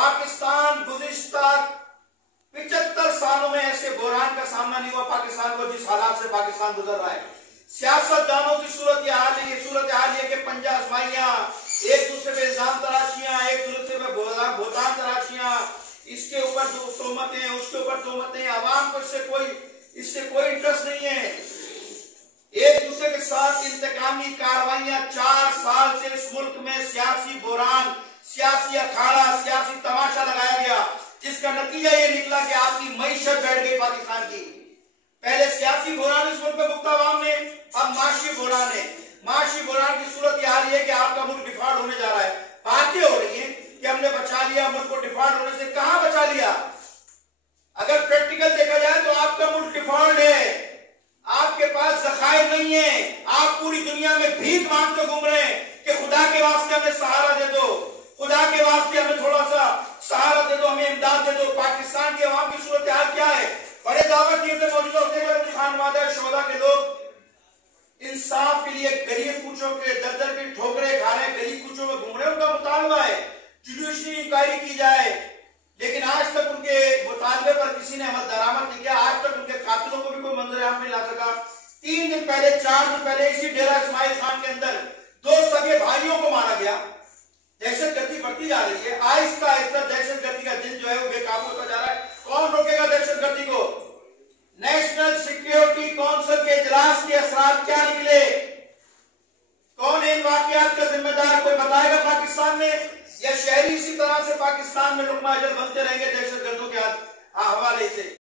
پاکستان گزشتہ 75 سالوں میں ایسے بحران کا سامنا نہیں ہوا پاکستان کو جس حالات سے پاکستان گزر رہا ہے. سیاست دانوں کی صورتحال یہ کہ پنجہ آزمائیاں، ایک دوسرے پہ الزام تراشیاں، ایک دوسرے پہ بہتان تراشیاں، اس کے اوپر تہمتیں، اس کے اوپر تہمتیں، عوام کو اس سے کوئی انٹرسٹ نہیں ہے. ایک دوسرے کے ساتھ انتقامی کارروائیاں. 4 سال سے اس ملک میں سیاسی بحران، سیاسی اکھاڑا، سیاسی تماشا لگایا گیا، جس کا نتیجہ یہ نکلا کہ آپ کی معیشت بیٹھ گئی پاکستان کی. پہلے سیاسی بحران اس ملک میں بھگتا عوام نے، اب معاشی بحران ہے. معاشی بحران کی صورت یہ ہے کہ آپ کا ملک ڈیفالٹ ہونے جا رہا ہے. باتیں ہو رہی ہیں کہ ہم نے بچا لیا ملک کو ڈیفالٹ ہونے سے. کہاں بچا لیا؟ اگر پریکٹیکل دیکھا جائے تو آپ کا ملک ڈیفالٹ ہے. آپ کے پاس ذخائر نہیں ہیں. آپ پوری دنیا میں بھیک مانگتے گھوم رہے ہیں کہ خدا کے واسطے ہمیں سہارا دے دو، خدا کے واسطے ہمیں تھوڑا سا سہارا دے دو، ہمیں امداد دے دو. پاکستان کی عوام کی صورتحال کیا ہے؟ بڑے دعوت دیے تھے موجودہ ہوتے ہیں خان مادہ شہداء کے لوگ انصاف کے لیے غریب کوچوں کے در در کی ٹھوکریں کھا رہے ہیں، غریب کوچوں میں گھوم رہے ہیں. ان کا مطالبہ ہے جوڈیشری انکوائری کی جائے، لیکن آج تک ان کے مطالبے پر کسی نے عمل درآمد نہیں کیا. آج تک ان کے قاتلوں کو بھی کوئی منظر عام نہیں لا سکا. 3 دن پہلے 4 دن پہلے اسی ڈیرہ اسماعیل خان کے اندر 2 سگے بھائیوں کو مارا گیا. دہشت گردی بڑھتی جا رہی ہے. آہستہ آہستہ دہشت گردی کا دن جو ہے وہ بے قابو ہوتا جا رہا ہے. کون روکے گا دہشت گردی کو؟ نیشنل